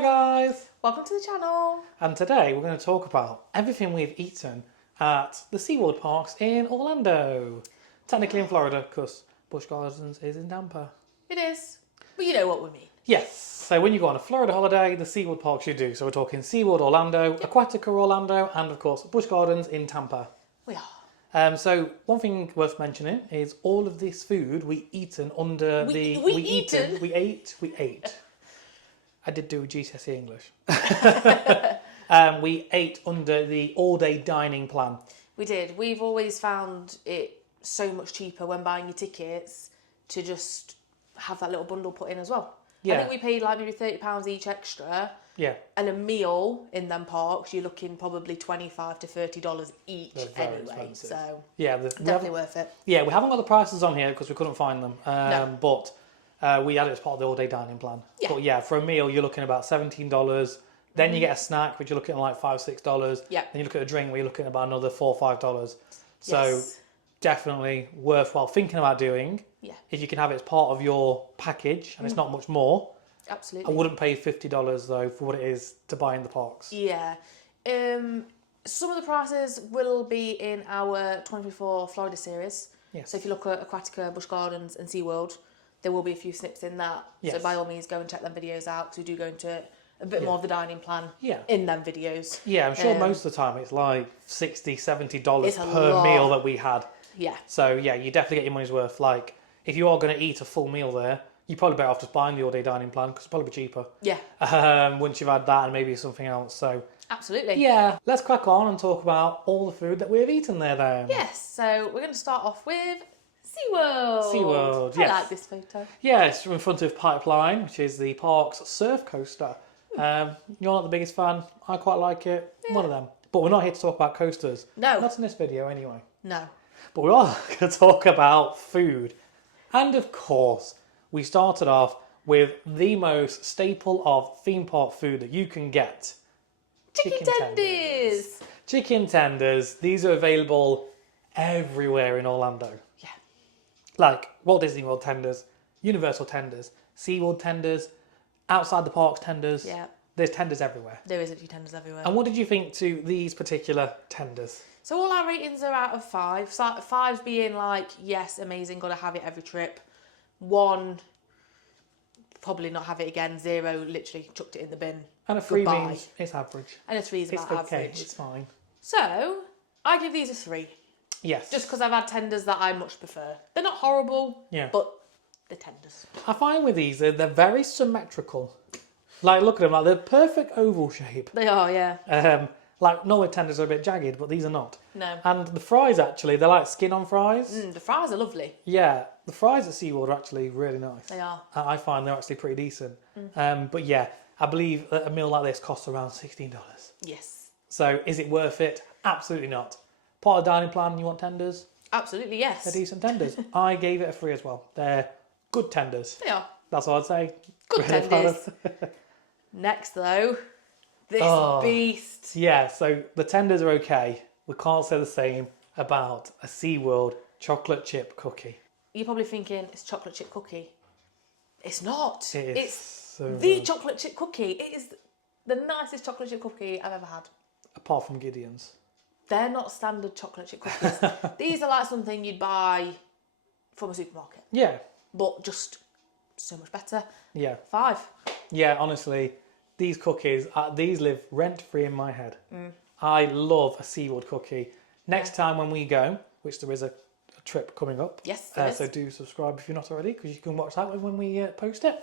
Hi guys! Welcome to the channel. And today we're going to talk about everything we've eaten at the SeaWorld parks in Orlando. Technically in Florida, because Busch Gardens is in Tampa. It is, but you know what we mean. Yes, so when you go on a Florida holiday, the SeaWorld parks you do. So we're talking SeaWorld Orlando, Aquatica Orlando, and of course Busch Gardens in Tampa. We are. So one thing worth mentioning is all of this food we eaten under we ate. I did do GCSE English. We ate under the all-day dining plan. We did. We've always found it so much cheaper when buying your tickets to just have that little bundle put in as well. Yeah. I think we paid like maybe £30 each extra. Yeah. And a meal in them parks, you're looking probably $25 to $30 each anyway. Expensive. So yeah, definitely worth it. Yeah, we haven't got the prices on here because we couldn't find them. No. But we had it as part of the all-day dining plan. Yeah. But yeah, for a meal, you're looking at about $17. Then you get a snack, which you're looking at like $5, $6. Yeah. Then you look at a drink, where you're looking at about another $4 or $5. So Yes. definitely worthwhile thinking about doing. Yeah. If you can have it as part of your package, and it's not much more. Absolutely. I wouldn't pay $50 though for what it is to buy in the parks. Yeah. Some of the prices will be in our 2024 Florida series. Yes. So if you look at Aquatica, Busch Gardens and SeaWorld, there will be a few snips in that. Yes. So by all means, go and check them videos out because we do go into a bit more of the dining plan in them videos. Yeah, I'm sure most of the time it's like $60, $70 per lot. meal that we had. Yeah. So yeah, you definitely get your money's worth. Like if you are going to eat a full meal there, you're probably better off just buying the all-day dining plan because it's probably cheaper. Yeah. Once you've had that and maybe something else. So Absolutely. yeah, let's crack on and talk about all the food that we've eaten there then. Yes. So we're going to start off with SeaWorld. SeaWorld, I yes. like this photo. Yeah, it's in front of Pipeline, which is the park's surf coaster. You're not the biggest fan. I quite like it. Yeah. One of them. But we're not here to talk about coasters. No. Not in this video anyway. No. But we are going to talk about food. And of course, we started off with the most staple of theme park food that you can get. Chicken tenders. Chicken tenders. These are available everywhere in Orlando. Yeah. Like Walt Disney World tenders, Universal tenders, SeaWorld tenders, outside the parks tenders. Yeah. There's tenders everywhere. There is actually tenders everywhere. And what did you think to these particular tenders? So all our ratings are out of 5. So 5 being like, yes, amazing, got to have it every trip. 1, probably not have it again. 0, literally chucked it in the bin. And a 3 Goodbye. means it's average. And a 3 is It's about okay, average. it's fine. So I give these a 3. Yes. Just because I've had tenders that I much prefer. They're not horrible, but they're tenders. I find with these, they're very symmetrical. Like, look at them, like they're perfect oval shape. They are, yeah. Like, normal tenders are a bit jagged, but these are not. No. And the fries, actually, they're like skin-on fries. The fries are lovely. Yeah, the fries at SeaWorld are actually really nice. They are. I find they're actually pretty decent. But yeah, I believe that a meal like this costs around $16. Yes. So is it worth it? Absolutely not. Part of the dining plan, you want tenders? Absolutely, yes. They're decent tenders. I gave it a 3 as well. They're good tenders. They are. That's all I'd say. Good Really proud tenders. of- Next, though, this beast. Yeah, so the tenders are okay. We can't say the same about a SeaWorld chocolate chip cookie. You're probably thinking, it's chocolate chip cookie. It's not. It is It's so the good. chocolate chip cookie. It is the nicest chocolate chip cookie I've ever had. Apart from Gideon's. They're not standard chocolate chip cookies. These are like something you'd buy from a supermarket, Yeah, but just so much better. yeah. 5. Yeah, honestly, these cookies, these live rent-free in my head. I love a SeaWorld cookie. Next time when we go, which there is a trip coming up. Yes, there is. So do subscribe if you're not already, because you can watch that when we post it.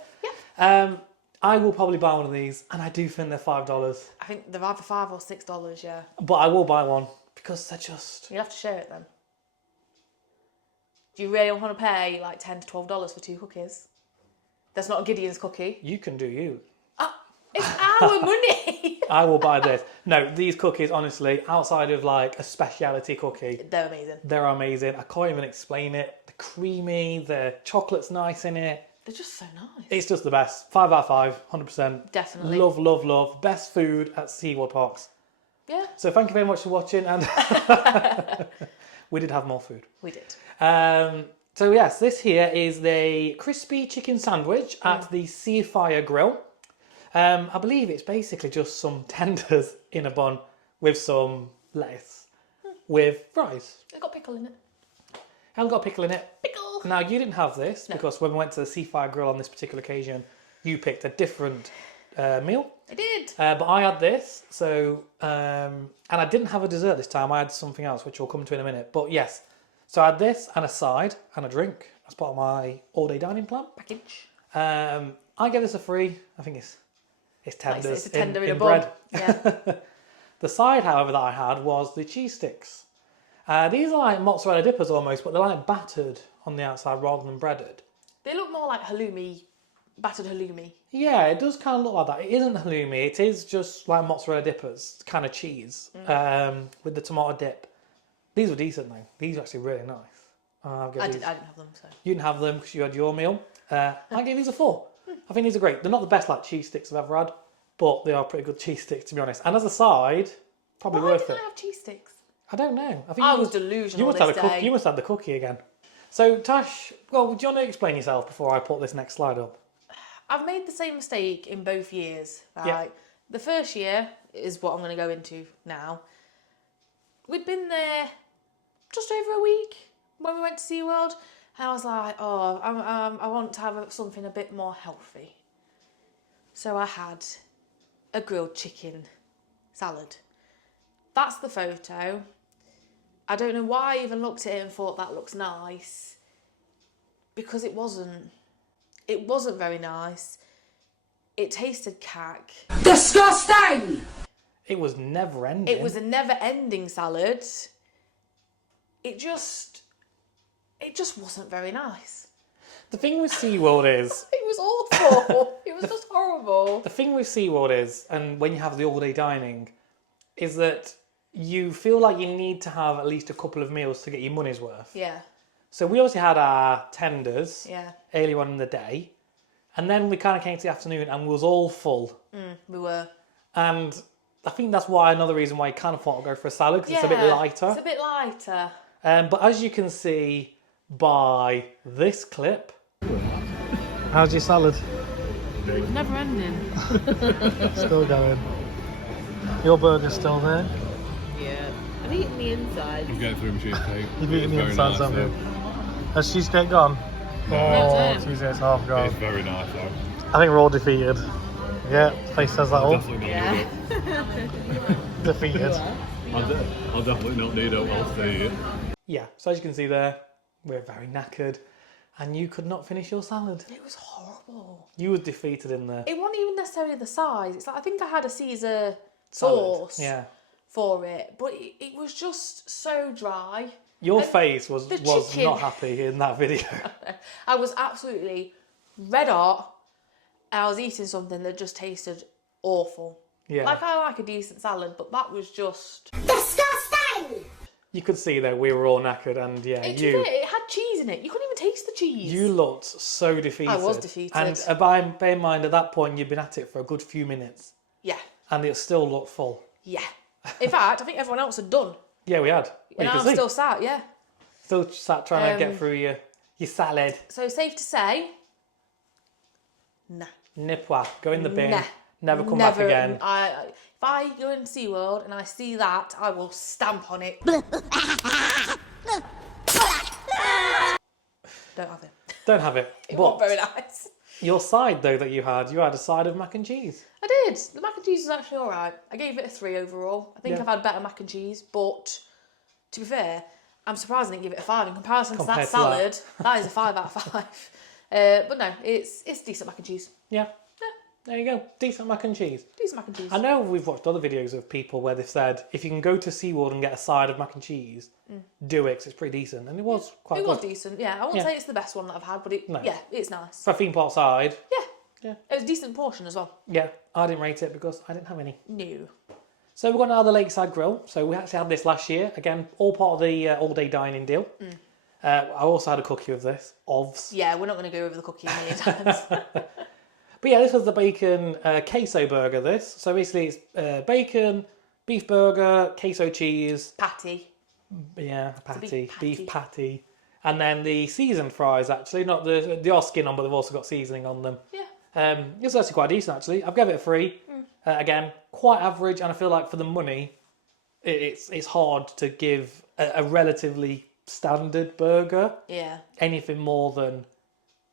Yeah. I will probably buy one of these, and I do think they're $5. I think they're either $5 or $6, yeah. But I will buy one, because they're just... You'll have to share it then. Do you really want to pay like $10 to $12 for 2 cookies? That's not a Gideon's cookie. You can do you. It's our money. I will buy this. No, these cookies, honestly, outside of like a speciality cookie, They're amazing. they're amazing. I can't even explain it. They're creamy, the chocolate's nice in it. They're just so nice. It's just the best. 5 out of 5, 100%. Definitely. Love, love, love. Best food at SeaWorld parks. Yeah. So thank you very much for watching, and we did have more food. We did. So yes, this here is the crispy chicken sandwich at the Seafire Grill. I believe it's basically just some tenders in a bun with some lettuce with fries. It got pickle in it. Hasn't got a pickle in it. Pickle! Now, you didn't have this because when we went to the Seafire Grill on this particular occasion, you picked a different meal. I did. But I had this, so and I didn't have a dessert this time. I had something else, which we'll come to in a minute. But yes, so I had this and a side and a drink as part of my all-day dining plan Package. I gave this a 3. I think it's tenders It's a tender in a bread. bun. Yeah. The side, however, that I had was the cheese sticks. These are like mozzarella dippers almost, but they're like battered on the outside rather than breaded. They look more like halloumi, battered halloumi. Yeah, it does kind of look like that. It isn't halloumi. It is just like mozzarella dippers, kind of cheese, with the tomato dip. These were decent though. These are actually really nice. I didn't have them, so. You didn't have them because you had your meal. I gave these a 4. I think these are great. They're not the best like cheese sticks I've ever had, but they are pretty good cheese sticks to be honest. And as a side, probably Why worth didn't it. I have cheese sticks? I don't know. I think I you was delusional You must this have day. You must have the cookie again. So Tash, well, do you want to explain yourself before I put this next slide up? I've made the same mistake in both years, right? Yeah. The first year is what I'm going to go into now. We'd been there just over a week when we went to SeaWorld, and I was like, oh, I want to have something a bit more healthy. So I had a grilled chicken salad. That's the photo. I don't know why I even looked at it and thought that looks nice, because it wasn't. It wasn't very nice. It tasted cack. Disgusting! It was never ending. It was a never-ending salad. It just wasn't very nice. The thing with SeaWorld is... It was awful. It was just horrible. The thing with SeaWorld is, and when you have the all-day dining, is that you feel like you need to have at least a couple of meals to get your money's worth. Yeah. So we obviously had our tenders earlier on in the day, and then we kind of came to the afternoon and we was all full. We were. And I think that's why another reason why you kind of thought I'd go for a salad, because it's a bit lighter. It's a bit lighter. But as you can see by this clip... How's your salad? Never ending. Still going. Your burger's still there? Yeah. I'm eating the inside. I'm going through my cheesecake. You've eaten the Very insides, nice, have you? though. Has cheesecake gone? No. Oh, That's it. cheesecake's half gone. It's very nice though. I think we're all defeated. Yeah, face says that all. Definitely not Yeah. need it. Defeated. I'll definitely not need it whilst they eat it. Yeah, so as you can see there, we're very knackered. And you could not finish your salad. It was horrible. You was defeated in there. It wasn't even necessarily the size. It's like, I think I had a Caesar Salad. sauce Yeah. for it, but it was just so dry. Your And face was the chicken- not happy in that video. I was absolutely red hot, and I was eating something that just tasted awful. Yeah. Like, I like a decent salad, but that was just... Disgusting! You could see that we were all knackered and yeah, It had cheese in it. You couldn't even taste the cheese. you looked so defeated. I was defeated. And bear in mind at that point you'd been at it for a good few minutes Yeah. and it still looked full. Yeah. In fact, I think everyone else had done. Yeah, we had. And You can I'm see. still sat, yeah. Still sat trying to get through your salad. So safe to say, nah. Nipwa, go in the bin. Nah. Never come back again. If I go into SeaWorld and I see that, I will stamp on it. Don't have it. Don't have it. It But wasn't very nice. your side though that you had a side of mac and cheese. I did. The mac and cheese was actually all right. I gave it a 3 overall. I think Yeah. I've had better mac and cheese, but to be fair, I'm surprised I didn't give it a 5 in comparison to Compared that to salad. That is a 5 out of 5. But no, it's decent mac and cheese. Yeah. There you go. Decent mac and cheese. Decent mac and cheese. I know we've watched other videos of people where they've said if you can go to SeaWorld and get a side of mac and cheese, do it 'cause it's pretty decent. And it was quite It good. was decent, yeah. I wouldn't Yeah. say it's the best one that I've had, but No. yeah, it's nice. For a theme park side, Yeah. It was a decent portion as well. yeah, I didn't rate it because I didn't have any. No. So we've got now the Lakeside Grill. So we actually had this last year. Again, all part of the all-day dining deal. I also had a cookie of this. Yeah, we're not going to go over the cookie a million times. But yeah, this was the bacon queso burger, this. So basically it's bacon, beef burger, queso cheese. Patty. Yeah, patty, beef beef patty. And then the seasoned fries, actually. Not they are skin on, but they've also got seasoning on them. Yeah. It's actually quite decent, actually. I've given it a 3. Again, quite average, and I feel like for the money, it's hard to give a relatively standard burger Yeah. anything more than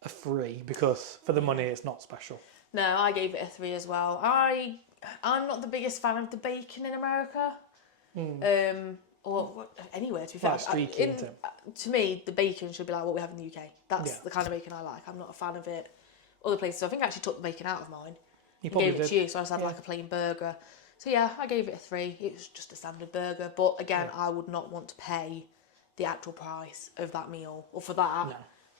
a 3, because for the money, it's not special. No, I gave it a 3 as well. I'm not the biggest fan of the bacon in America. Or anywhere, to be fair. Like streaky, isn't it? To me, the bacon should be like what we have in the UK. That's Yeah. the kind of bacon I like. I'm not a fan of it other places. I think I actually took the bacon out of mine. You I probably gave it did. to you, so I just had like a plain burger. So yeah, I gave it a 3. It was just a standard burger. But again, I would not want to pay the actual price of that meal or for that. No.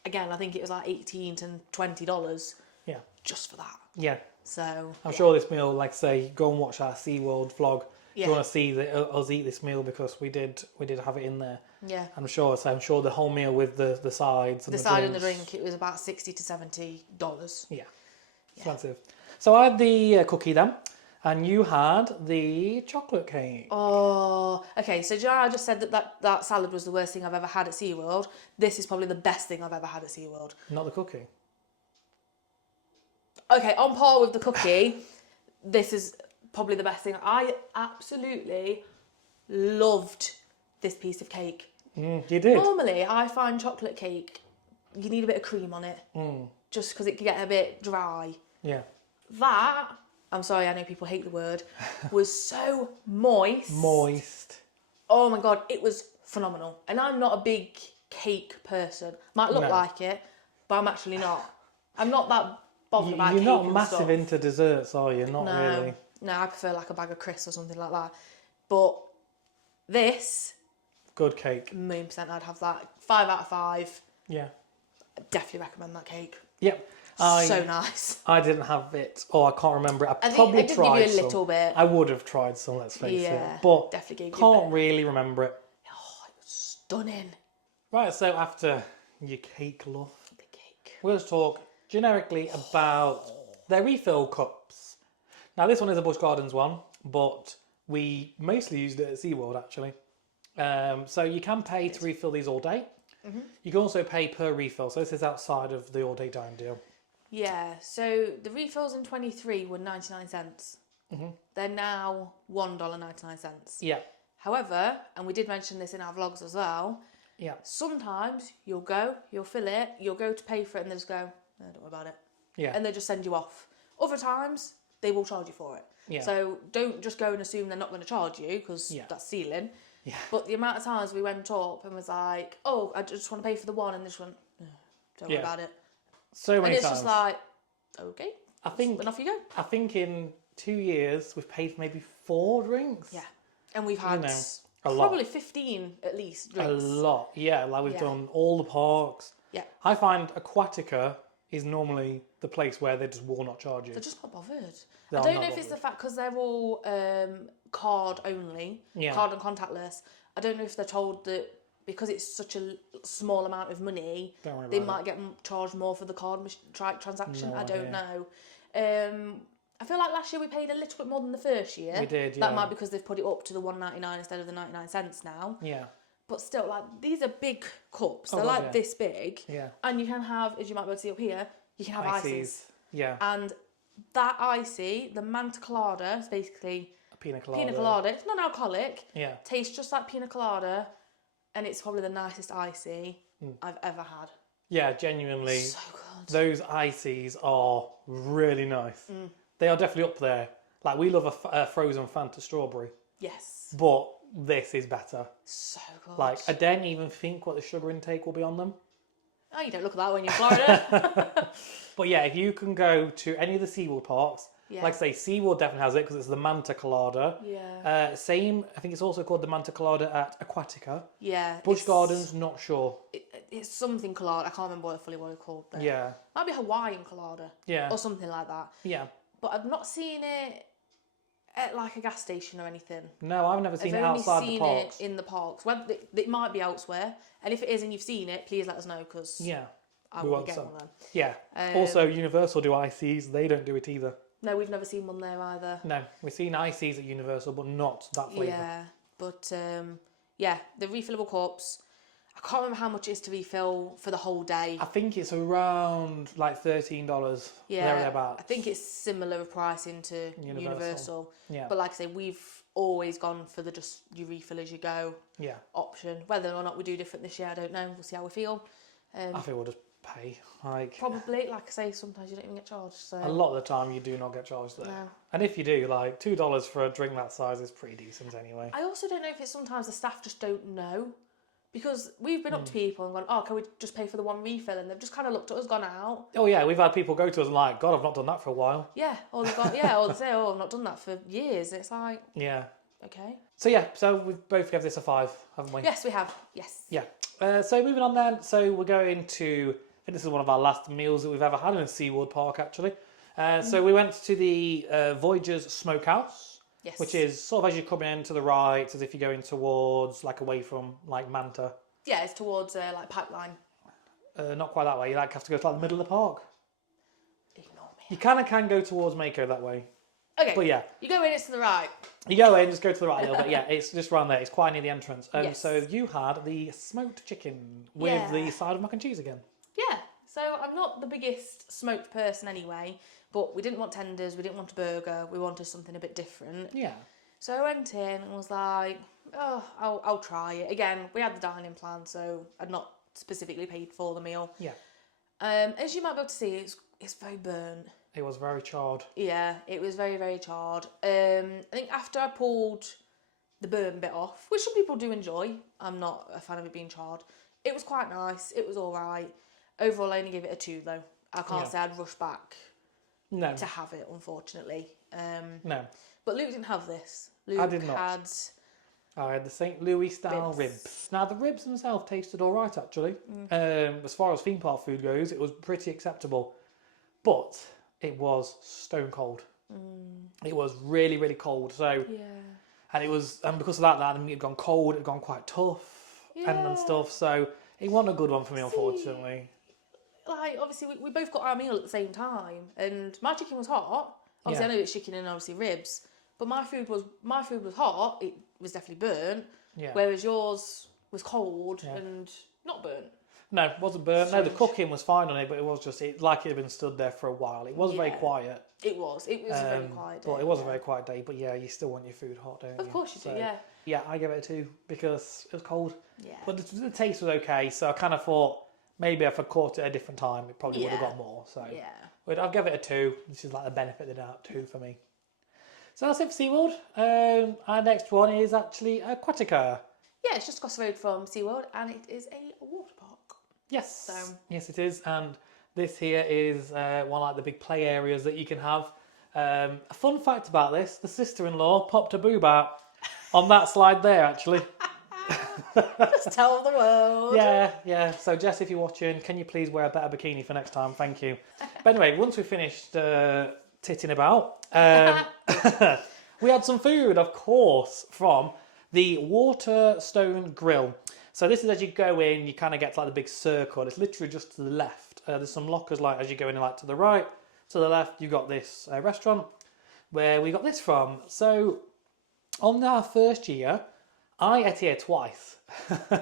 Again, I think it was like $18 to $20 Yeah. just for that. Yeah. So I'm sure this meal, like say, go and watch our SeaWorld vlog. If Yeah. you want to see us eat this meal, because we did have it in there. yeah. I'm sure the whole meal with the sides and The the side and the drinks. drink, it was about $60 to $70. Yeah, expensive. So I had the cookie then, and you had the chocolate cake. Oh, okay. So do you know how I just said that salad was the worst thing I've ever had at SeaWorld? This is probably the best thing I've ever had at SeaWorld. Not the cookie. Okay, on par with the cookie, this is probably the best thing. I absolutely loved this piece of cake. You did. Normally, I find chocolate cake, you need a bit of cream on it, just because it can get a bit dry. Yeah. That, I'm sorry, I know people hate the word, was so moist. Moist. Oh my God, it was phenomenal. And I'm not a big cake person. Might look No. like it, but I'm actually not. I'm not that bothered about You're cake not and massive stuff. into desserts, are you? Not No, really. no, I prefer like a bag of crisps or something like that. But this, Good cake. 1,000,000% I'd have that. 5 out of 5. Yeah. Definitely recommend that cake. Yep. So nice. I didn't have it, or I can't remember it. I think probably I did tried give you a some. little bit. I would have tried some, let's face Yeah, it. But definitely gave you a can't bit. really remember it. Oh, it was stunning. Right, so after your cake love, The cake. we'll just talk generically about their refill cups. Now, this one is a Busch Gardens one, but we mostly used it at SeaWorld, actually. So you can pay to refill these all day. You can also pay per refill. So this is outside of the all-day dine deal. Yeah, so the refills in 23 were 99 cents. They're now $1.99. Yeah, However, and we did mention this in our vlogs as well, yeah, sometimes you'll fill it, you'll go to pay for it and they just go, "No, don't worry about it." yeah. And they just send you off. Other times, they will charge you for it. Yeah. So don't just go and assume they're not going to charge you, because Yeah. that's stealing. Yeah. But the amount of times we went up and was like, "Oh, I just want to pay for the one," and they just went, "No, don't worry Yeah. about it." So And many it's times. just like, okay, I think and off you go. I think in 2 years we've paid for maybe 4 drinks. Yeah. And we've had know, a lot. probably 15 at least A drinks. lot. Yeah, like we've Yeah. done all the parks. Yeah. I find Aquatica is normally the place where they just will not charge you. They're just not bothered. They I are don't not know if it's the bothered. fact because they're all card only, Yeah. card and contactless. I don't know if they're told that because it's such a small amount of money, Don't worry they about might get charged more for the card transaction. No I don't idea. know. I feel like last year we paid a little bit more than the first year. We did, That yeah. might be because they've put it up to the $1.99 instead of the 99 cents now. Yeah, But still, like, these are big cups. Oh, They're God, like yeah. this big. yeah. And you can have, as you might be able to see up here, you can have ices. Yeah, And that icy, the Manta Colada, is basically a pina colada. pina colada. It's non-alcoholic. Yeah, Tastes just like pina colada. And it's probably the nicest icy I've ever had. yeah. Genuinely, So good. those ices are really nice. Mm. They are definitely up there. Like we love a frozen Fanta strawberry, Yes. but this is better. So good. Like I don't even think what the sugar intake will be on them. Oh, you don't look at that when you're in Florida. But yeah, if you can go to any of the SeaWorld parks, Yeah. like say SeaWorld definitely has it because it's the Manta Colada. Yeah. Same, I think it's also called the Manta Colada at Aquatica. Yeah. Busch it's- Gardens, not sure. It's something colada. I can't remember what it's called there. Yeah, Might be Hawaiian colada. yeah, Or something like that. yeah. But I've not seen it at like a gas station or anything. No, I've never seen I've it only outside seen the parks. it in the parks. Well, it might be elsewhere. And if it is and you've seen it, please let us know because Yeah, I we will want be getting some. one then. yeah. Also, Universal do ices. They don't do it either. No, we've never seen one there either. No, we've seen ices at Universal, but not that flavour. Yeah, but yeah, the refillable cups. I can't remember how much it is to refill for the whole day. I think it's around like $13. Yeah, Thereabouts. I think it's similar pricing to Universal. Yeah. But like I say, we've always gone for the just you refill as you go Yeah. option. Whether or not we do different this year, I don't know. We'll see how we feel. I think we'll just pay. Like Probably, like I say, sometimes you don't even get charged. So a lot of the time, you do not get charged there. No. And if you do, like $2 for a drink that size is pretty decent anyway. I also don't know if it's sometimes the staff just don't know. Because we've been up to people and gone, oh, can we just pay for the one refill? And they've just kind of looked at us, gone out. Oh yeah, we've had people go to us and like, God, I've not done that for a while. Yeah, or they've gone, or they say, oh, I've not done that for years. It's like, Yeah. okay. So yeah, so we both gave this a 5, haven't we? Yes, we have. Yes. Yeah. So moving on then. So we're going to. I think this is one of our last meals that we've ever had in a SeaWorld park actually. So we went to the Voyagers Smokehouse. Yes. Which is sort of as you're coming in to the right, as if you're going towards, like away from like Manta. Yeah, it's towards like Pipeline. Not quite that way. You like have to go to like the middle of the park. Ignore me. You kind of can go towards Mako that way. Okay. But yeah, You go in, it's to the right. you go in, just go to the right a little bit. Yeah, it's just around there. It's quite near the entrance. Yes. So you had the smoked chicken with Yeah. the side of mac and cheese again. Yeah. So I'm not the biggest smoked person anyway, but we didn't want tenders, we didn't want a burger, we wanted something a bit different. Yeah. So I went in and was like, oh, I'll try it. Again, we had the dining plan, so I'd not specifically paid for the meal. Yeah. As you might be able to see, it's very burnt. It was very charred. Yeah, it was very, very charred. I think after I pulled the burn bit off, which some people do enjoy, I'm not a fan of it being charred, it was quite nice, it was alright. Overall, I only gave it a 2 though. I can't say I'd rush back No. to have it, unfortunately. No. But Luke didn't have this. Luke I did not. had... I had the St. Louis style Ribs. ribs. Now the ribs themselves tasted all right actually. As far as theme park food goes, it was pretty acceptable, but it was stone cold. It was really, really cold. So, Yeah. and it was, and because of that, the meat had gone cold. It had gone quite tough and Yeah. stuff. So it wasn't a good one for me, unfortunately. Like, obviously, we both got our meal at the same time, and my chicken was hot. Obviously, Yeah. I know it's chicken and obviously ribs, but my food was hot. It was definitely burnt. Yeah. Whereas yours was cold Yeah. and not burnt. No, it wasn't burnt. No, the Strange. cooking was fine on it, but it was just like it had been stood there for a while. It was very Yeah. quiet. It was a very quiet day. But it was a very quiet day. But yeah, you still want your food hot, don't you? Of course you do, So, yeah. Yeah, I gave it a 2 because it was cold. Yeah. But the taste was okay, so I kind of thought maybe if I caught it at a different time, it probably would have Yeah. got more. So Yeah. but I'll give it a 2. This is like the benefit of the doubt 2 for me. So that's it for SeaWorld. Our next one is actually Aquatica. Yeah, it's just across the road from SeaWorld, and it is a water park. Yes. So- Yes, it is. And this here is one of like the big play areas that you can have. A fun fact about this, the sister-in-law popped a boob out on that slide there, actually. Just tell the world. Yeah. So, Jess, if you're watching, can you please wear a better bikini for next time? Thank you. But anyway, once we finished titting about, we had some food, of course, from the Waterstone Grill. So this is as you go in, you kind of get to like the big circle. It's literally just to the left. There's some lockers like as you go in, like to the right, to the left. You got this restaurant where we got this from. So on our first year, I ate here twice. Did you? I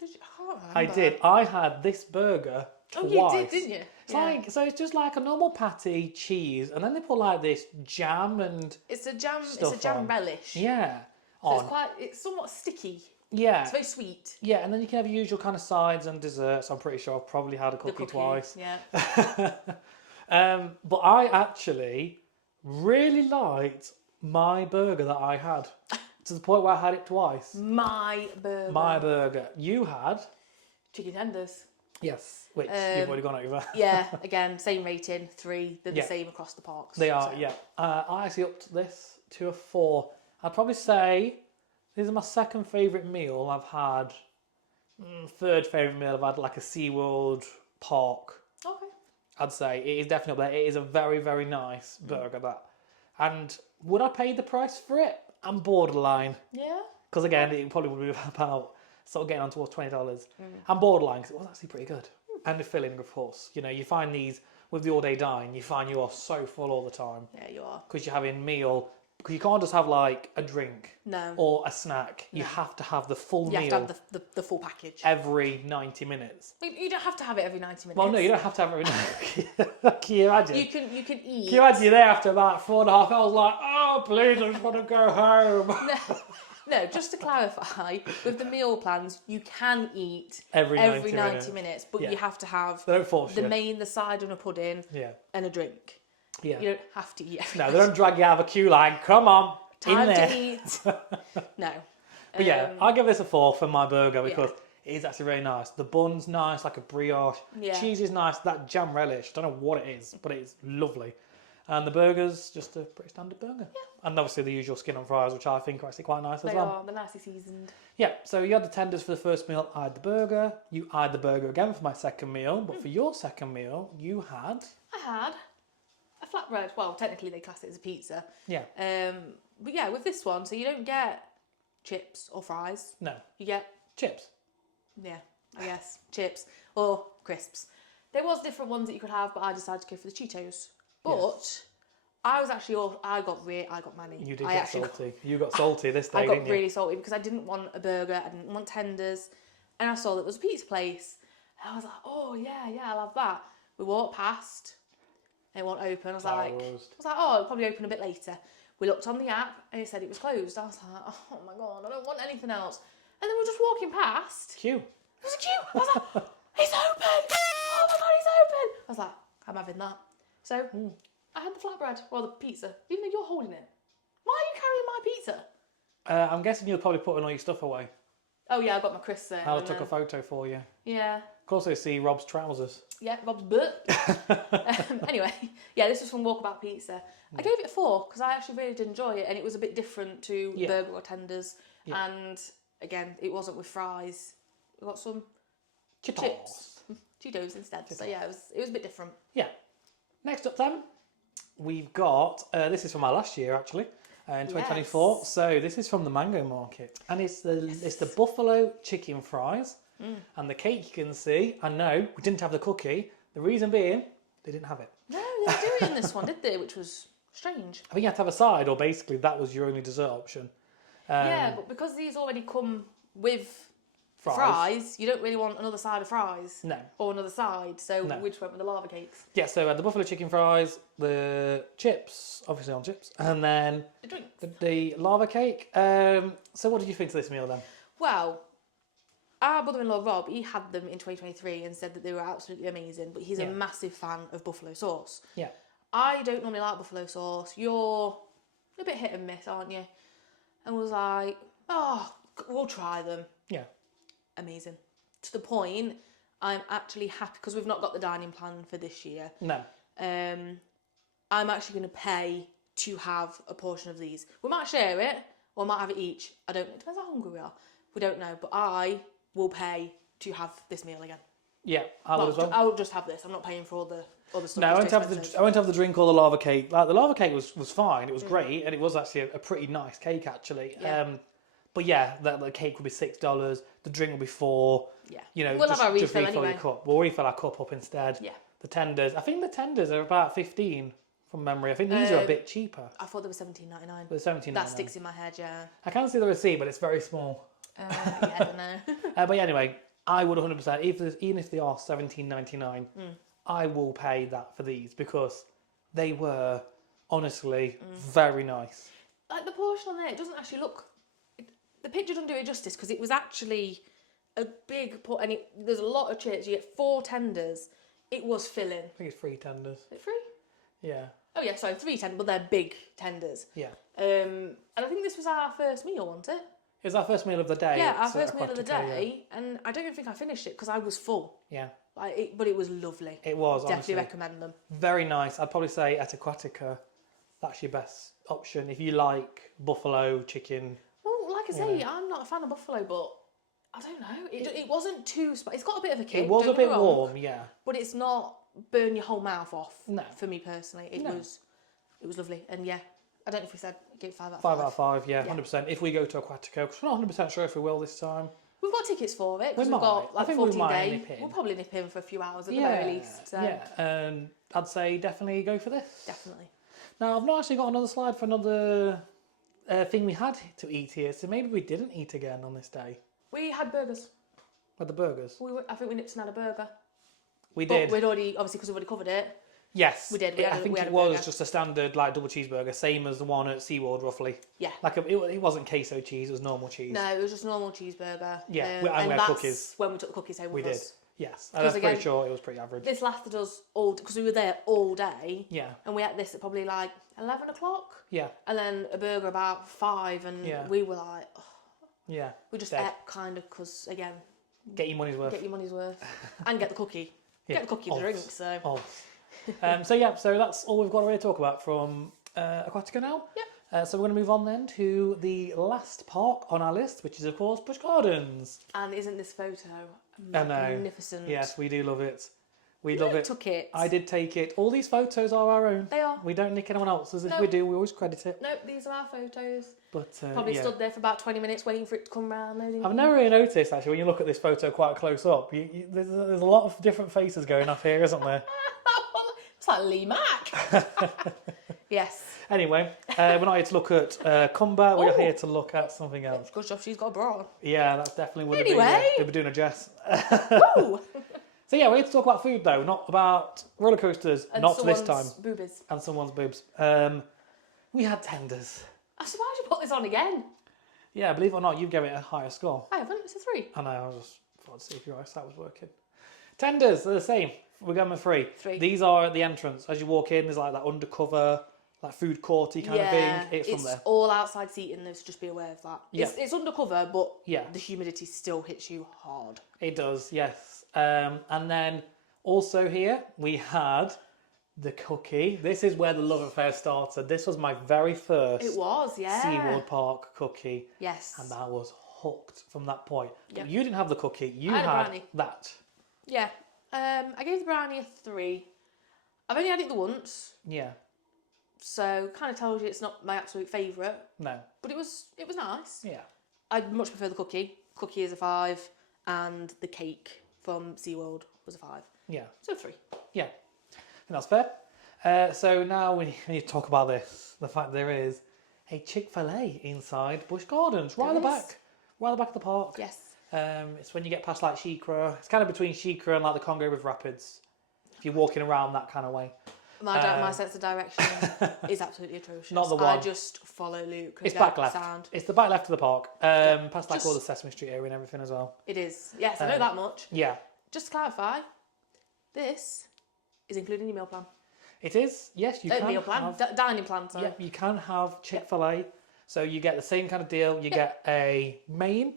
can't remember. I did. I had this burger Oh, twice. you did, didn't you? It's like, so it's just like a normal patty, cheese, and then they put like this jam and It's a jam. stuff It's a jam on. relish. yeah So on. it's somewhat sticky. Yeah. It's very sweet. Yeah, and then you can have your usual kind of sides and desserts. I'm pretty sure I've probably had a The cookie twice. Yeah. But I actually really liked my burger that I had to the point where I had it twice. My burger. My burger. You had, Chicken tenders. yes, which you've already gone over. Yeah, again, same rating, 3. They're Yeah. the same across the parks. They are, so. yeah. I actually upped this to a 4. I'd probably say this is my second favourite meal I've had. Third favourite meal I've had, like a SeaWorld park. Okay. I'd say it is definitely up there. It is a very, very nice burger, that. And would I pay the price for it? I'm borderline. Yeah. Because again, it probably would be about sort of getting on towards $20. I'm borderline because it was actually pretty good. And the filling, of course. You know, you find these with the all-day dine, you find you are so full all the time Yeah, you are. because you're having meal Because you can't just have like a drink No. or a snack. You have to have the full You meal have to have the full package. every 90 minutes. You don't have to have it every 90 minutes. Well, no, you don't have to have it every 90 Can you imagine? You can eat. Can you imagine you're there after about 4.5 hours like, oh, please, I just want to go home. No, just to clarify, with the meal plans, you can eat Every 90 minutes, but Yeah. you have to have They don't force the you. main, the side and a pudding Yeah. and a drink. Yeah. You don't have to eat every No, they don't drag you out of a queue line. Come on, time in there. to eat. No. But yeah, I'll give this a 4 for my burger Yeah. because it is actually very nice. The bun's nice, like a brioche. Yeah. Cheese is nice. That jam relish, I don't know what it is, but it's lovely. And the burger's just a pretty standard burger. Yeah. And obviously the usual skin on fries, which I think are actually quite nice as They well. are. They're nicely seasoned. Yeah, so you had the tenders for the first meal, I had the burger. You I had the burger again for my second meal, but for your second meal, you had... I had a flatbread. Well, technically they class it as a pizza. Yeah, But yeah, with this one, so you don't get chips or fries. no, You get, chips. yeah, I guess, chips or crisps. There was different ones that you could have, but I decided to go for the Cheetos. But I was actually I got many. You did I get actually salty. You got salty this day, I got didn't you? really salty because I didn't want a burger, I didn't want tenders, and I saw that there was a pizza place, and I was like, oh yeah, I'll have that. We walked past, it wasn't open. I was like, oh, it'll probably open a bit later. We looked on the app and it said it was closed. I was like, oh my god, I don't want anything else. And then we were just walking past. Queue. It was a queue. I was like, it's open! Oh my god, it's open! I was like, I'm having that. So I had the flatbread or the pizza, even though you're holding it. Why are you carrying my pizza? I'm guessing you're probably putting all your stuff away. Oh yeah, I got my crisps there. I took a photo for you. Yeah. Of course, I see Rob's trousers. Yeah, Rob's butt. Anyway, yeah, this was from Walkabout Pizza. I gave it a 4 because I actually really did enjoy it, and it was a bit different to burger or tenders. Yeah. And again, it wasn't with fries. We got some Cheetos. chips, Cheetos instead. So yeah, it was a bit different. Yeah. Next up then, we've got, this is from our last year actually, in 2024. Yes. So this is from the Mango Market. And it's the buffalo chicken fries. And the cake you can see, I know, we didn't have the cookie. The reason being, they didn't have it. No, they didn't do it in this one, did they? Which was strange. I think you had to have a side, or basically that was your only dessert option. Yeah, but because these already come with fries, you don't really want another side of fries. No. Or another side, so No. we just went with the lava cakes. Yeah, so the buffalo chicken fries, the chips, obviously on chips, and then The drinks. the lava cake. So what did you think of this meal then? Well, our brother-in-law Rob, he had them in 2023 and said that they were absolutely amazing, but he's a massive fan of buffalo sauce. Yeah. I don't normally like buffalo sauce. You're a bit hit and miss, aren't you? And was like, oh, we'll try them. Yeah. Amazing. To the point, I'm actually happy, because we've not got the dining plan for this year. No. I'm actually going to pay to have a portion of these. We might share it, or we might have it each. I don't know. It depends how hungry we are. We don't know. But I will pay to have this meal again. Yeah, I would as well. I'll just have this. I'm not paying for all the other stuff. No, I It's won't too have expensive. I won't have the drink or the lava cake. Like the lava cake was fine. It was great, and it was actually a pretty nice cake actually. Yeah. But yeah, the cake would be $6. The drink will be $4. Yeah. You know, We'll have our just refill refill anyway. your cup. We'll refill our cup up instead. Yeah. The tenders. I think the tenders are about 15 from memory. I think these are a bit cheaper. I thought they were $17.99. They're 17. That sticks in my head, yeah. I can't see the receipt, but it's very small. Yeah, I don't know. But yeah, anyway, I would 100%, even if they are $17.99, I will pay that for these because they were honestly very nice. Like the portion on there, it doesn't actually look. The picture doesn't do it justice because it was actually a big pot, and there's a lot of chips. You get 4 tenders. It was filling. I think it's 3 tenders. Is it 3? Yeah. Oh yeah, sorry, 3 tenders, but they're big tenders. Yeah. And I think this was our first meal, wasn't it? It was our first meal of the day. Yeah, our at first meal of the Aquatica, day, and I don't even think I finished it because I was full. Yeah. But it was lovely. It was, Definitely honestly. recommend them. Very nice. I'd probably say at Aquatica, that's your best option. If you like buffalo, chicken. Well, like I say, I'm not a fan of buffalo, but I don't know. It wasn't too spicy. It's got a bit of a kick. It was a don't get bit me wrong, warm, yeah. but it's not burn your whole mouth off. No. For me personally, it No. was lovely, and yeah, I don't know if we said give it 5 out of 5 out of 5, yeah, Yeah. 100%. If we go to Aquatica, because we're not 100% sure if we will this time. We've got tickets for it We because might. we've got I like think we 14 might day. nip in. We'll probably nip in for a few hours at the very least. So Yeah, and I'd say definitely go for this. definitely. Now, I've not actually got another slide for another thing we had to eat here, so maybe we didn't eat again on this day. We had burgers. With the burgers. I think we nipped and had a burger. We But did. we'd already, obviously, because we'd already covered it. Yes. We did. I think we had it a was burger. just a standard like double cheeseburger, same as the one at SeaWorld, roughly. Yeah. Like it wasn't queso cheese; it was normal cheese. No, it was just normal cheeseburger. Yeah, and and we had that's cookies. when we took the cookies home We with did. us. Yes, and I'm pretty again, sure it was pretty average. This lasted us all because we were there all day. Yeah. And we ate this at probably like 11 o'clock. Yeah. And then a burger about 5, and Yeah. we were like, oh, Yeah. we just Dead. ate kind of because again, Get your money's worth. get your money's worth and get the cookie. Yeah. Get the cookie and the drink. So So that's all we've got to really talk about from Aquatica now. Yep. So we're going to move on then to the last park on our list, which is of course Busch Gardens. And isn't this photo I know. magnificent? Yes, we do love it. We You love it. took it. I did take it. All these photos are our own. They are. We don't nick anyone else's. If No. we do, we always credit it. Nope, these are our photos. But Probably yeah. stood there for about 20 minutes waiting for it to come round. I've never really noticed actually when you look at this photo quite close up. There's a lot of different faces going off here, isn't there? It's like Lee Mack. Yes. Anyway, we're not here to look at Cumber. We're Oh. here to look at something else. Good job she's got a bra on. Yeah, that's definitely would have Anyway. they'd be doing a dress. Woo! So yeah, we're here to talk about food though, not about roller coasters. And Not this time. someone's boobies. And someone's boobs. We had tenders. I'm surprised you put this on again. Yeah, believe it or not, you gave it a higher score. I haven't. It's a 3. I know. I just thought to see if your eyesight was working. Tenders, they're the same. We're going with 3. 3. These are at the entrance. As you walk in, there's like that undercover, like food courty kind of thing. It's from there. all outside seating though, so just be aware of that. Yeah. It's undercover, but Yeah. the humidity still hits you hard. It does, yes. And then also here we had the cookie. This is where the love affair started. This was my very first It was, yeah. SeaWorld Park cookie. Yes. And I was hooked from that point. Yep. You didn't have the cookie. You I had a had brownie. that. Yeah. I gave the brownie a 3. I've only had it the once, Yeah. so kind of tells you it's not my absolute favourite. No. But it was nice. Yeah. I'd much prefer the cookie. Cookie is a 5, and the cake from SeaWorld was a 5. Yeah. So 3. Yeah. I think that's fair. So now we need to talk about this. The fact there is a Chick-fil-A inside Busch Gardens, right at the There is. back. Right at the back of the park. Yes. It's when you get past like Shikra. It's kind of between Shikra and like the Congo River Rapids. If you're walking around that kind of way. My sense of direction is absolutely atrocious. Not the I one. just follow Luke. And It's go back left. Sound. It's the back left of the park. Past like all the Just- Sesame Street area and everything as well. It is. Yes, I know that much. Yeah. Just to clarify, this is including your meal plan. It is. Yes, you can Meal plan, have. dining plan. Sorry. Yeah, you can have Chick-fil-A. So you get the same kind of deal. You get a main,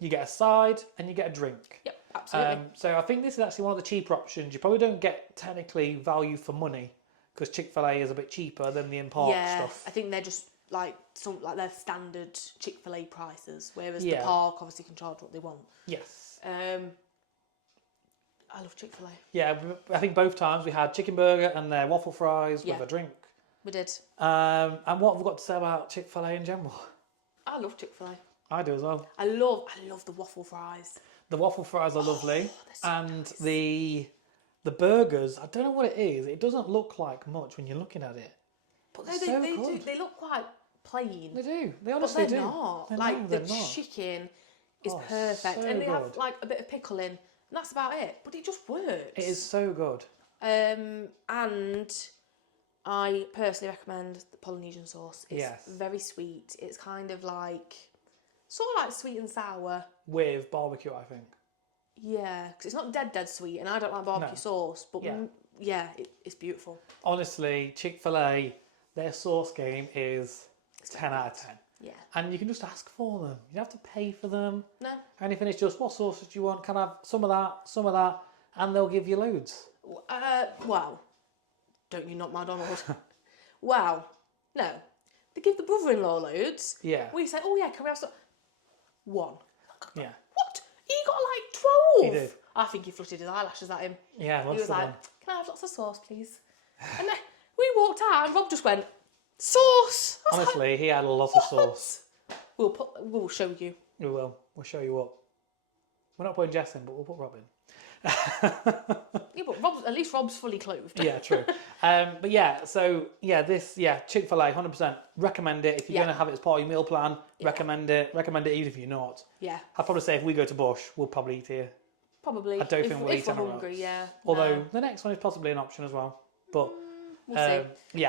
you get a side, and you get a drink. Yep, absolutely. So I think this is actually one of the cheaper options. You probably don't get technically value for money because Chick-fil-A is a bit cheaper than the in-park yeah, stuff. I think they're just like their standard Chick-fil-A prices, whereas Yeah. the park obviously can charge what they want. Yes. I love Chick-fil-A. Yeah, I think both times we had chicken burger and their waffle fries Yeah. with a drink. We did. And what have we got to say about Chick-fil-A in general? I love Chick-fil-A. I do as well. I love the waffle fries. The waffle fries are lovely, they're so and nice. the burgers. I don't know what it is. It doesn't look like much when you're looking at it. But They're they so do. good. They look quite plain. They do. They But honestly they're do. not. They Like know the they're not. chicken is Oh, perfect, so and they have good. like a bit of pickle in, and that's about it. But it just works. It is so good. And I personally recommend the Polynesian sauce. It's Yes. very sweet. It's kind of like sort of like sweet and sour. With barbecue, I think. Yeah, because it's not dead sweet, and I don't like barbecue No. sauce. But Yeah. it's beautiful. Honestly, Chick-fil-A, their sauce game is 10 out of 10. Yeah. And you can just ask for them. You don't have to pay for them. No. Anything, it's just, what sauce do you want? Can I have some of that? And they'll give you loads. Wow. Don't you knock my Donald? Wow. No. They give the brother-in-law loads. Yeah. We say, oh yeah, can we have some? 1. Yeah. What? He got like 12. He did. I think he fluttered his eyelashes at him. Yeah, He must was have like, done. can I have lots of sauce, please? And then we walked out and Rob just went, sauce! I was like, Honestly, he had a lot of "What?" sauce. We'll show you. We will. We'll show you what. We're not putting Jess in, but we'll put Rob in. Yeah, but at least Rob's fully clothed. Yeah, true. But yeah, so yeah, Chick-fil-A, 100% recommend it if you're Yeah. going to have it as part of your meal plan. Recommend it even if you're not. Yeah, I'd probably say if we go to Busch, we'll probably eat here. probably. I don't if, think we'll if eat we're anywhere hungry, else. yeah. Although No, the next one is possibly an option as well. But we'll see.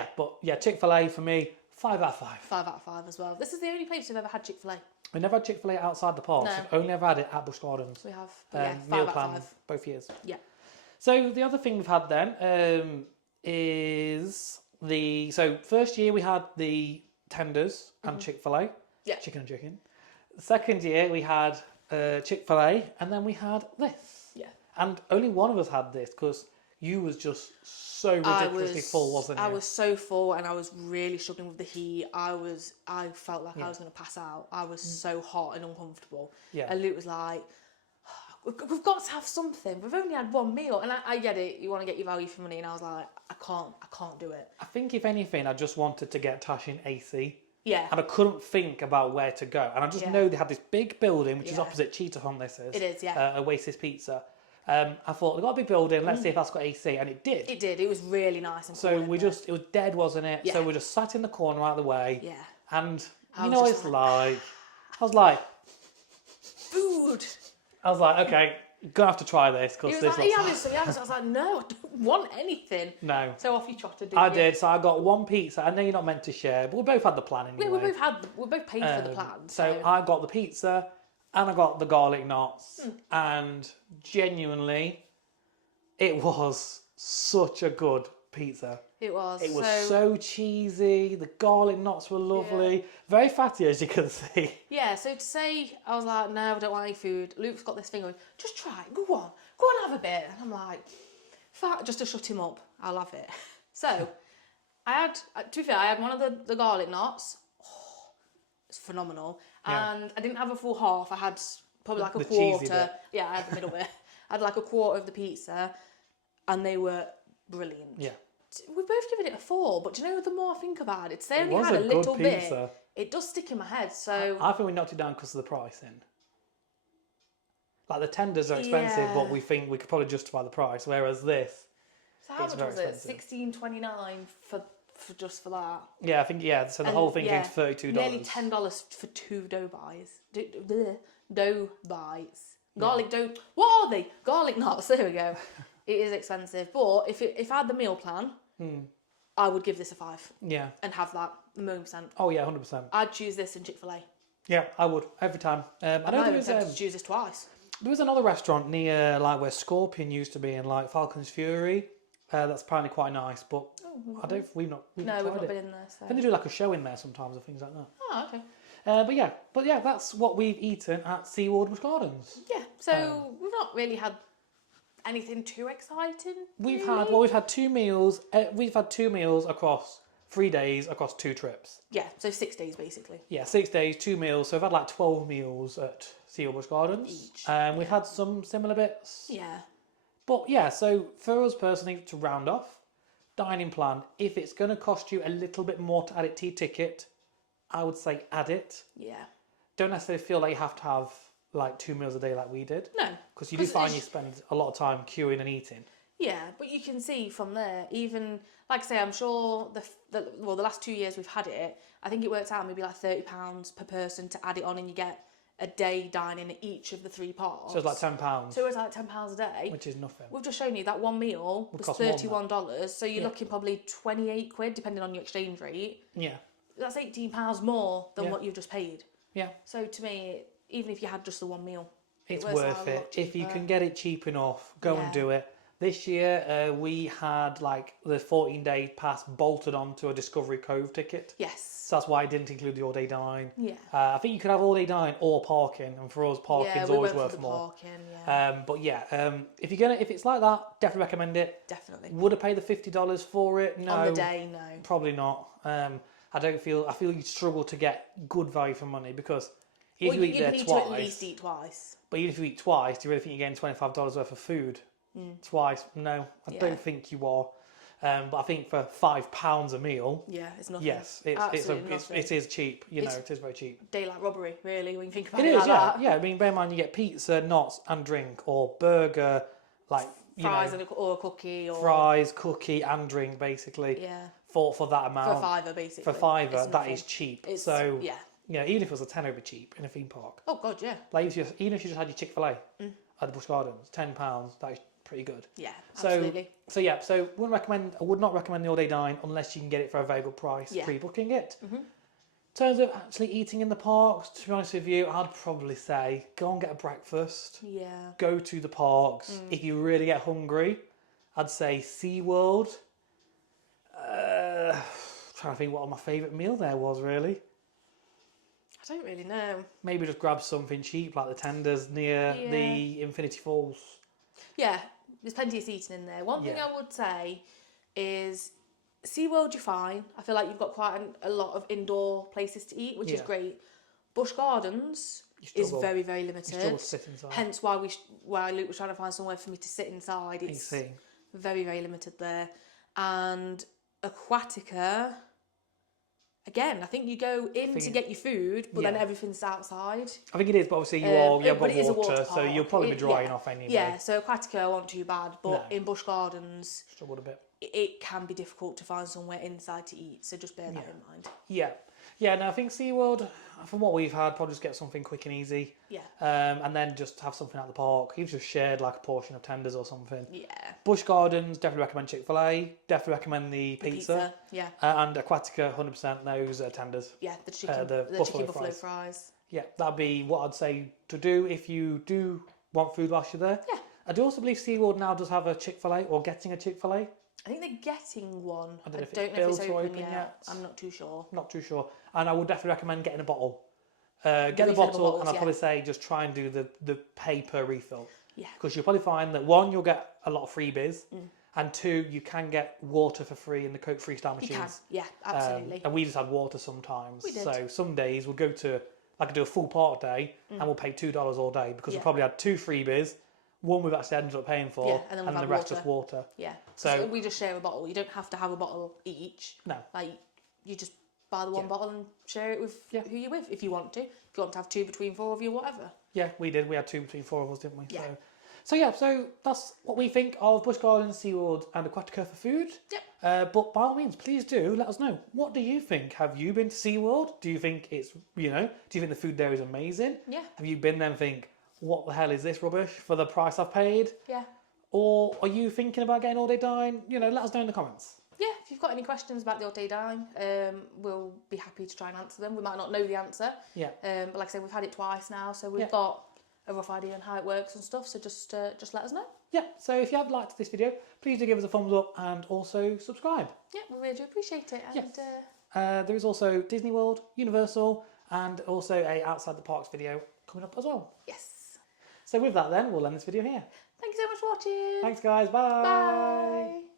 yeah, Chick-fil-A for me, 5 out of 5. 5 out of 5 as well. This is the only place we've ever had Chick-fil-A. We never had Chick-fil-A outside the parks. No. We've only ever had it at Busch Gardens. We have. But yeah, 5 Meal out of plan 5. both years. Yeah. So the other thing we've had then is so first year we had the tenders and Chick-fil-A. Yeah. Chicken and chicken. Second year we had Chick-fil-A, and then we had this. Yeah. And only one of us had this because you was just so ridiculously full, wasn't you? I was so full, and I was really struggling with the heat. I felt like I was going to pass out. I was so hot and uncomfortable. Yeah. And Luke was like, we've got to have something. We've only had one meal. And I get it. You want to get your value for money. And I was like, I can't do it. I think if anything, I just wanted to get Tash in AC. Yeah. And I couldn't think about where to go. And I just know they had this big building, which is Yeah. opposite Cheetah Hunt, this is. It is, yeah. Oasis Pizza. I thought, they've got a big building, let's see if that's got AC. And it did. It did. It was really nice and cool. So in we there. it was dead, wasn't it? Yeah. So we just sat in the corner out of the way. Yeah. And I you was know what just it's like. I was like, Food. okay, you're going to have to try this because He was this like, looks... so I was like, no, I don't want anything. No. So off you trotted, didn't I you? did, so I got one pizza. I know you're not meant to share, but we both had the plan anyway. Yeah, we both paid for the plan. So I got the pizza and I got the garlic knots, and genuinely, it was such a good pizza. It was. It was so cheesy. The garlic knots were lovely, very fatty as you can see. Yeah, so to say, I was like, no, I don't want any food. Luke's got this thing going, just try it, go on have a bit. And I'm like, just to shut him up, I'll have it. So, I had, to be fair, I had one of the garlic knots. Oh, it's phenomenal. Yeah. And I didn't have a full half, I had probably like a The cheesy quarter. bit. Yeah, I had the middle bit. I had like a quarter of the pizza, and they were brilliant. Yeah. We've both given it a 4, but do you know, the more I think about it, they only was had a a good little bit. pizza. It does stick in my head, so... I think we knocked it down because of the pricing. Like the tenders are expensive, but Yeah. we think we could probably justify the price. Whereas this, So how It's much was very it? expensive. $16.29 for just for that. yeah, I think So the And, whole thing yeah, came to $32. Nearly $10 for 2 dough bites. Dough bites. Garlic dough. What are they? Garlic knots. There we go. It is expensive, but if I had the meal plan, I would give this a 5 Yeah. and have that 1,000,000%. Oh yeah, 100%. I'd choose this in Chick-fil-A. Yeah, I would every time. I know I'm there was tempted to choose this twice. another restaurant near like where Scorpion used to be in like Falcon's Fury. That's apparently quite nice, but I don't. We've not No, tried we've not it. been in there. So. I think they do like a show in there sometimes or things like that. Oh, okay. But yeah, that's what we've eaten at SeaWorld Busch Gardens. Yeah, so we've not really had anything too exciting. We've really. had 2 meals. We've had 2 meals across 3 days across 2 trips. Yeah, so 6 days basically. Yeah, 6 days, 2 meals. So we've had like 12 meals at SeaWorld Busch Gardens. Each, We've had some similar bits. Yeah. But yeah, so for us personally, to round off, dining plan, if it's going to cost you a little bit more to add it to your ticket, I would say add it. Yeah. Don't necessarily feel like you have to have like 2 meals a day like we did. No. Because you do find you spend a lot of time queuing and eating. Yeah, but you can see from there, even, like I say, I'm sure the last 2 years we've had it, I think it works out maybe like £30 per person to add it on, and you get a day dining at each of the 3 parts. So it's like £10, So it's like £10 a day. which is nothing. We've just shown you that one meal was cost more than that. $31, so you're looking probably 28 quid, depending on your exchange rate. Yeah, That's £18 more than Yeah. what you've just paid. yeah. So to me, even if you had just the one meal, It's works out worth a lot it. If you cheaper. can get it cheap enough, go and Yeah. do it. This year, we had like the 14-day pass bolted onto a Discovery Cove ticket. yes. So that's why I didn't include the all-day dine. Yeah. I think you could have all-day dine or parking, and for us, parking's we always went for worth the more. parking, yeah. But yeah, if it's like that, definitely recommend it. Definitely. Would I pay the $50 for it? No, On the day, no. probably not. I feel you'd struggle to get good value for money because if Well, you eat you there need twice, to at least eat twice. but even if you eat twice, do you really think you're getting $25 worth of food twice? No, I Yeah. don't think you are. But I think for £5 a meal, Yeah, it's nothing. yes, Absolutely nothing. it is cheap. It's- It is very cheap. Daylight robbery, really, when you think about It it is, like yeah, that. yeah. I mean, bear in mind you get pizza, knots, and drink, or burger, like fries or a cookie or fries, cookie, and drink basically. yeah. For that For amount. a £5 basically. For £5, It's that nothing. is cheap. It's, So yeah. even if it was a tenner, it'd be cheap in a theme park. Oh god, yeah. Like even if you just had your Chick-fil-A at the Busch Gardens, £10, that is pretty good. Yeah, So absolutely. I would not recommend the all day dine unless you can get it for a very good price pre-booking it. In terms of actually eating in the parks, to be honest with you, I'd probably say go and get a breakfast. Yeah. Go to the parks. If you really get hungry, I'd say SeaWorld. Trying to think what my favourite meal there was really. I don't really know. Maybe just grab something cheap like the tenders near the Infinity Falls. Yeah, there's plenty of seating in there. One thing Yeah. I would say is SeaWorld, you're fine. I feel like you've got quite a lot of indoor places to eat, which is Yeah. great. Busch Gardens is struggle. very, very You limited. struggle to sit inside. Hence why Luke was trying to find somewhere for me to sit inside. It's see. very, very limited there. And Aquatica, again, I think you go in to get your food, but then Yeah. everything's outside. I think it is, but obviously you have but got it is a water, water so you'll park. probably be drying off anyway. Yeah, so Aquatica aren't too bad, but No. in Busch Gardens, Struggled a bit. it can be difficult to find somewhere inside to eat, so just bear that in mind. Yeah. Yeah, no, I think SeaWorld, from what we've had, probably just get something quick and easy. Yeah. And then just have something at the park. You've just shared like a portion of tenders or something. Yeah. Busch Gardens, definitely recommend Chick-fil-A. Definitely recommend the pizza. Yeah. And Aquatica, 100% those tenders. Yeah, the chicken buffalo buffalo fries. fries. Yeah, that'd be what I'd say to do if you do want food whilst you're there. Yeah. I do also believe SeaWorld now does have a Chick-fil-A or getting a Chick-fil-a. I think they're getting one. I don't know if it's don't know if built it's or open open yet. yet. I'm not too sure. Not too sure. And I would definitely recommend getting a bottle. Get the refillable bottle, bottles, and I'd yeah. probably say just try and do the pay per refill. Yeah. Because you'll probably find that one, you'll get a lot of freebies, and two, you can get water for free in the Coke Freestyle You machines. can. Yeah, absolutely. And we just had water sometimes. We did. So some days we'll go to, I could do a full park day, and we'll pay $2 all day because we Yeah. probably had 2 freebies. One we've actually ended up paying for, Yeah, and then we've the had rest water. just water. Yeah. So- So we just share a bottle. You don't have to have a bottle each. No. Like you just buy the one bottle and share it with who you're with if you want to. If you want to have 2 between 4 of you, whatever. Yeah, we did. We had 2 between 4 of us, didn't we? Yeah. So that's what we think of Busch Gardens, SeaWorld and Aquatica for food. Yep. But by all means, please do let us know. What do you think? Have you been to SeaWorld? Do you think it's, do you think the food there is amazing? Yeah. Have you been there and think, what the hell is this rubbish for the price I've paid? Yeah. Or are you thinking about getting all day dine? Let us know in the comments. Yeah, if you've got any questions about the All Day Dine, we'll be happy to try and answer them. We might not know the answer. Yeah. But like I said, we've had it twice now, so we've Yeah. got a rough idea on how it works and stuff. So just let us know. Yeah, so if you have liked this video, please do give us a thumbs up and also subscribe. Yeah, we really do appreciate it. And Yes. There is also Disney World, Universal, and also a Outside the Parks video coming up as well. yes. So with that then, we'll end this video here. Thank you so much for watching. Thanks guys, bye. Bye.